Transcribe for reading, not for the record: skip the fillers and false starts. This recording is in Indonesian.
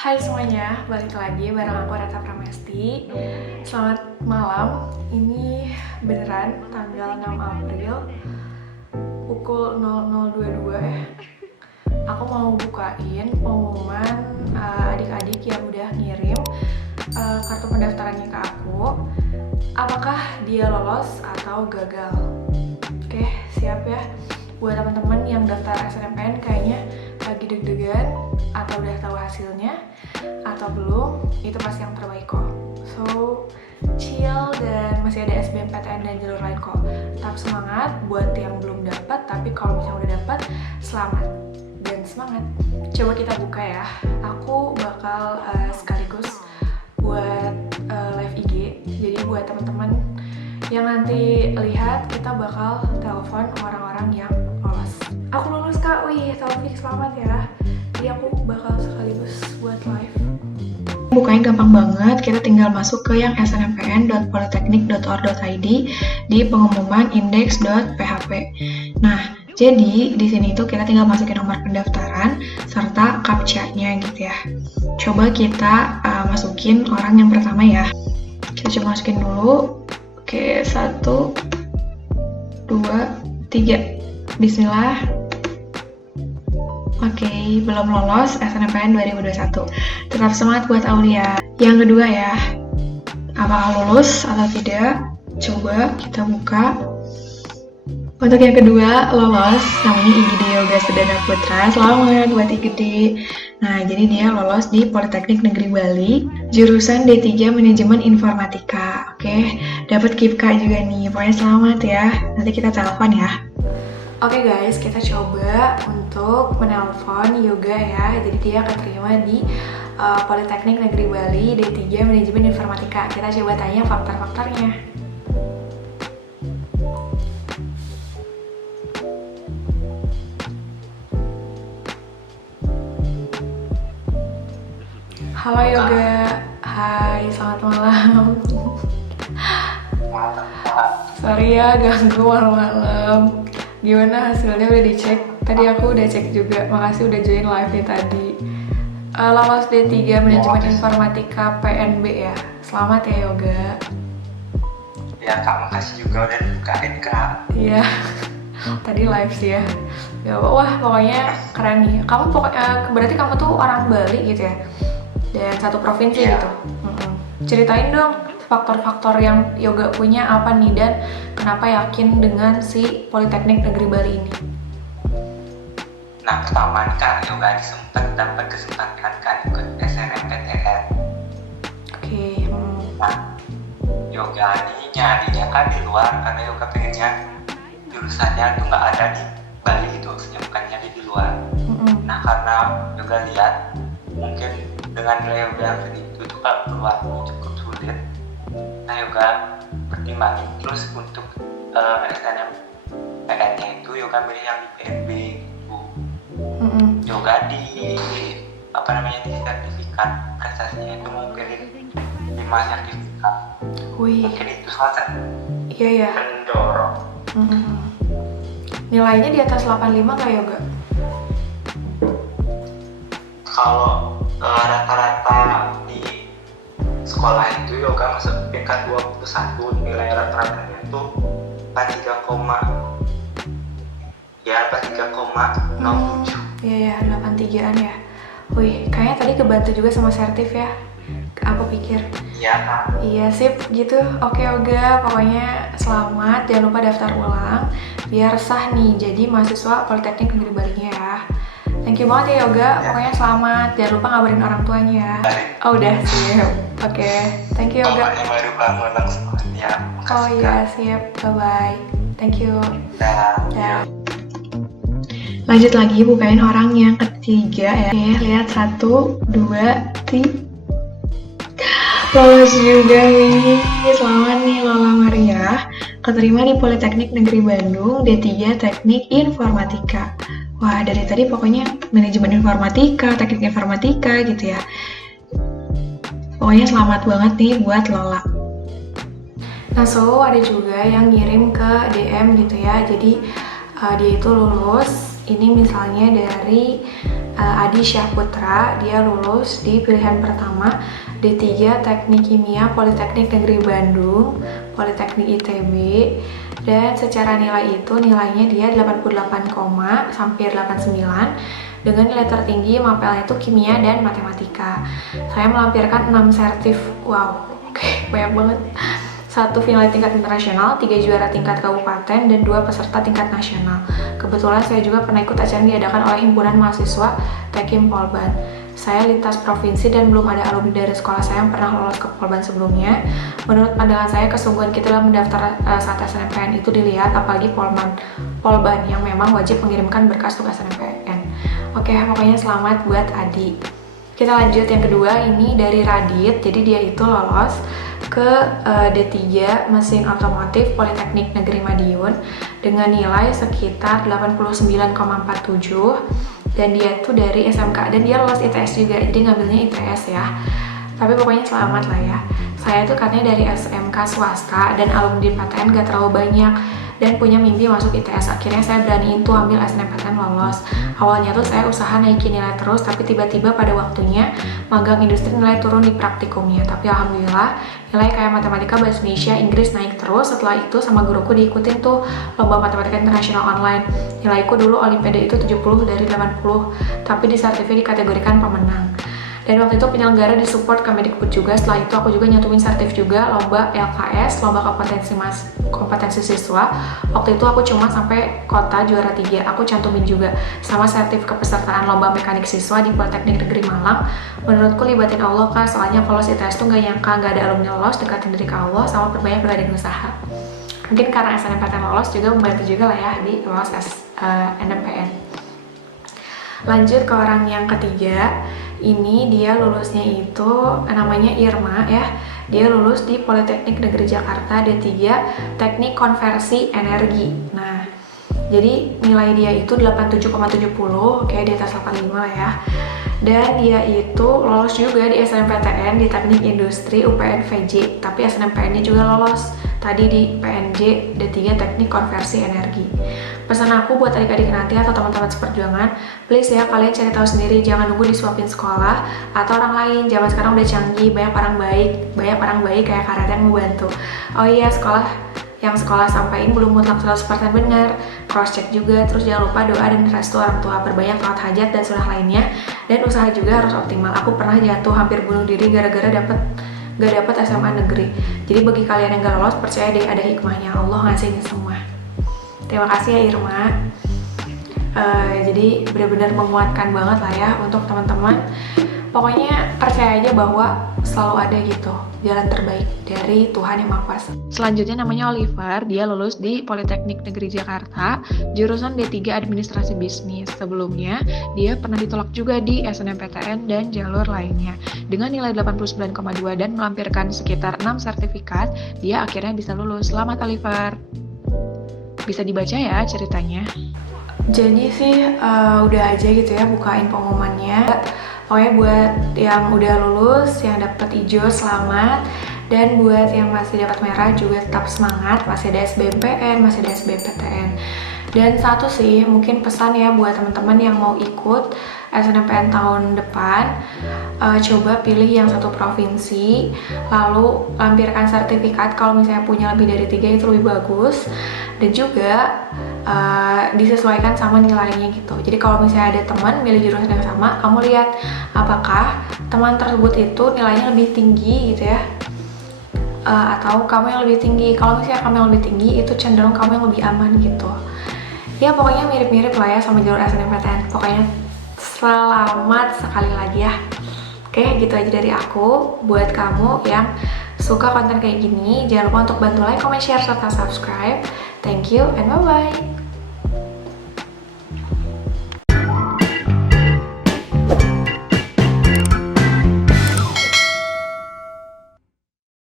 Hai semuanya, balik lagi bareng aku Rata Pramesti. Selamat malam, ini beneran tanggal 6 April pukul 00.22 ya. Aku mau bukain pengumuman adik-adik yang udah ngirim kartu pendaftarannya ke aku. Apakah dia lolos atau gagal? Oke, siap ya. Buat teman-teman yang daftar SNMPTN kayaknya lagi deg-degan atau udah tahu hasilnya atau belum, itu pasti yang terbaik kok. So, chill dan masih ada SBMPTN dan jalur lain kok. Tetap semangat buat yang belum dapat, tapi kalau misalnya udah dapat, selamat dan semangat. Coba kita buka ya. Aku bakal sekaligus buat live IG. Jadi buat teman-teman yang nanti lihat, kita bakal telepon orang-orang yang lolos. Aku lulus Kak, wih Taufik selamat ya. Jadi aku bakal sekaligus buat live. Bukanya gampang banget, kita tinggal masuk ke yang snmpn.politeknik.or.id di pengumuman index.php. Nah, jadi di sini tuh kita tinggal masukin nomor pendaftaran serta captcha-nya gitu ya. Coba kita masukin orang yang pertama ya. Kita coba masukin dulu. Oke, 1, 2, 3. Bismillah. Oke, belum lolos SNMPTN 2021. Tetap semangat buat Aulia. Yang kedua ya, apakah lulus atau tidak? Coba kita buka. Untuk yang kedua, lolos. Namanya Igede Yoga Sedana Putra. Selamat buat Igede. Nah, jadi dia lolos di Politeknik Negeri Bali, jurusan D3 Manajemen Informatika. Oke, dapat KIPKA juga nih. Pokoknya selamat ya. Nanti kita telepon ya. Oke guys, kita coba untuk menelpon Yoga ya. Jadi dia keterima di Politeknik Negeri Bali D3 Manajemen Informatika. Kita coba tanya faktor-faktornya. Halo Yoga, hai selamat malam. Sorry ya ganggu malam-malam. Gimana hasilnya udah dicek? Tadi aku udah cek juga, makasih udah join live-nya tadi. Lolos D3 Manajemen Informatika PNB ya. Selamat ya Yoga. Ya Kak, makasih juga udah dibukain Kak. Iya, tadi live sih ya. Ya wah pokoknya keren nih. Kamu berarti kamu tuh orang Bali gitu ya? Dan satu provinsi gitu. Ceritain dong faktor-faktor yang Yoga punya apa nih dan kenapa yakin dengan si Politeknik Negeri Bali ini? Nah pertama nih Kak, Yoga dapat kesempatan kan ikut SNMPTN. Oke. Nah, Yoga ini nyarinya kan di luar karena Yoga pengennya jurusannya tuh nggak ada di Bali gitu, maksudnya bukan nyari di luar. Nah karena Yoga lihat mungkin dengan nilai Yoga yang segitu tuh kalau keluar cukup sulit. Nah Yoga pertimbangin terus untuk SNMPTN-nya itu Yoga milih yang di PNB gitu. Yoga di di sertifikat prestasinya itu mungkin 5 sertifikat. Wih. Mungkin itu salah satu pendorong. Nilainya di atas 85 nggak Yoga? Kalau rata-rata di sekolah itu Yoga masuk peringkat 21, nilai rata-ratanya itu 3,07. Iya, 83-an ya. Wih, kayaknya tadi kebantu juga sama sertif ya. Aku pikir. Iya Kak. Iya sip gitu. Oke Yoga, pokoknya selamat. Jangan lupa daftar ulang biar sah nih jadi mahasiswa Politeknik Negeri Bali ya. Thank you banget ya Yoga. Pokoknya selamat. Jangan lupa ngabarin orang tuanya ya. Oh udah siap. Oke. Thank you Yoga. Pokoknya baru bangun langsung ya. Oh iya siap. Bye bye. Thank you. Dah. Lanjut lagi bukain orang yang ketiga ya. Oke, lihat 1, 2, 3. Lolos juga nih. Selamat nih Lola Maria. Keterima di Politeknik Negeri Bandung D3 Teknik Informatika. Wah, dari tadi pokoknya manajemen informatika, teknik informatika gitu ya. Pokoknya selamat banget nih buat Lola. Nah, so ada juga yang ngirim ke DM gitu ya. Jadi dia itu lulus. Ini misalnya dari Adi Syahputra. Dia lulus di pilihan pertama D3 Teknik Kimia Politeknik Negeri Bandung, Politeknik ITB. Dan secara nilai itu nilainya dia 88, hampir 89, dengan nilai tertinggi MAPEL itu kimia dan matematika. Saya melampirkan 6 sertif, wow, oke, banyak banget. 1 finalis tingkat internasional, 3 juara tingkat kabupaten, dan 2 peserta tingkat nasional. Kebetulan saya juga pernah ikut acara yang diadakan oleh Himpunan Mahasiswa Tekim Polban. Saya lintas provinsi dan belum ada alumni dari sekolah saya yang pernah lolos ke Polban sebelumnya. Menurut pandangan saya, kesungguhan kita dalam mendaftar saat SNMPTN itu dilihat, apalagi Polban yang memang wajib mengirimkan berkas tugas SNMPTN. Oke, pokoknya selamat buat Adi. Kita lanjut yang kedua, ini dari Radit. Jadi dia itu lolos ke D3 Mesin Otomotif Politeknik Negeri Madiun dengan nilai sekitar 89,47, dan dia itu dari SMK dan dia lolos ITS juga, jadi ngambilnya ITS ya. Tapi pokoknya selamat lah ya. Saya tuh katanya dari SMK swasta dan alumni di PTN gak terlalu banyak dan punya mimpi masuk ITS. Akhirnya saya beraniin tuh ambil SNMPTN lolos. Awalnya tuh saya usaha naikin nilai terus, tapi tiba-tiba pada waktunya magang industri nilai turun di praktikumnya. Tapi alhamdulillah nilai kayak matematika, bahasa Indonesia, Inggris naik terus. Setelah itu sama guruku diikutin tuh lomba matematika internasional online. Nilaiku dulu olimpiade itu 70 dari 80, tapi di Sartifi dikategorikan pemenang. Dan waktu itu penyelenggara disupport Kemdikbud juga. Setelah itu aku juga nyatuin sertif juga, lomba LKS, lomba kompetensi siswa. Waktu itu aku cuma sampai kota juara 3, aku cantumin juga. Sama sertif kepesertaan lomba mekanik siswa di Politeknik Negeri Malang. Menurutku libatin Allah kak, soalnya kalau ITS tuh gak nyangka gak ada alumni lolos, dekatin diri ke Allah, sama perbanyak berladang usaha. Mungkin karena SNMPTN lolos juga membantu juga lah ya di lolos SNMPTN. Lanjut ke orang yang ketiga. Ini dia lulusnya itu namanya Irma ya. Dia lulus di Politeknik Negeri Jakarta D3 Teknik Konversi Energi. Nah, jadi nilai dia itu 87,70, kayak di atas 85 lah ya. Dan dia itu lolos juga di SNMPTN di Teknik Industri UPN VJ, tapi SNMPTN-nya juga lolos tadi di PNJ D3 Teknik Konversi Energi. Pesan aku buat adik-adik nanti atau teman-teman seperjuangan, please ya kalian cari tahu sendiri, jangan nunggu disuapin sekolah atau orang lain. Zaman sekarang udah canggih, banyak orang baik kayak Kak Rara yang membantu. Oh iya, yang sekolah sampaikan belum mutlak 100% benar, cross check juga, terus jangan lupa doa dan restu orang tua, berbanyak sholat hajat dan sunnah lainnya, dan usaha juga harus optimal. Aku pernah jatuh hampir bunuh diri gara-gara gak dapet SMA negeri. Jadi bagi kalian yang gak lolos, percaya deh ada hikmahnya, Allah ngasih ini semua. Terima kasih ya Irma. Jadi benar-benar menguatkan banget lah ya untuk teman-teman. Pokoknya percaya aja bahwa selalu ada gitu jalan terbaik dari Tuhan Yang Maha Kuasa. Selanjutnya namanya Oliver, dia lulus di Politeknik Negeri Jakarta, jurusan D3 Administrasi Bisnis. Sebelumnya, dia pernah ditolak juga di SNMPTN dan jalur lainnya. Dengan nilai 89,2 dan melampirkan sekitar 6 sertifikat, dia akhirnya bisa lulus. Selamat Oliver. Bisa dibaca ya ceritanya. Jadi sih udah aja gitu ya bukain pengumumannya. Pokoknya buat yang udah lulus, yang dapat hijau selamat, dan buat yang masih dapat merah juga tetap semangat, masih ada SBMPTN, masih ada SBMPTN. Dan satu sih mungkin pesan ya buat teman-teman yang mau ikut SNMPTN tahun depan, coba pilih yang satu provinsi, lalu lampirkan sertifikat. Kalau misalnya punya lebih dari 3 itu lebih bagus, dan juga disesuaikan sama nilainya gitu. Jadi kalau misalnya ada teman milih jurusan yang sama, kamu lihat apakah teman tersebut itu nilainya lebih tinggi gitu ya, atau kamu yang lebih tinggi. Kalau misalnya kamu yang lebih tinggi, itu cenderung kamu yang lebih aman gitu. Ya pokoknya mirip-mirip lah ya sama jalur SNMPTN. Pokoknya selamat sekali lagi ya. Oke, gitu aja dari aku. Buat kamu yang suka konten kayak gini, jangan lupa untuk bantu like, comment, share, serta subscribe. Thank you and bye-bye.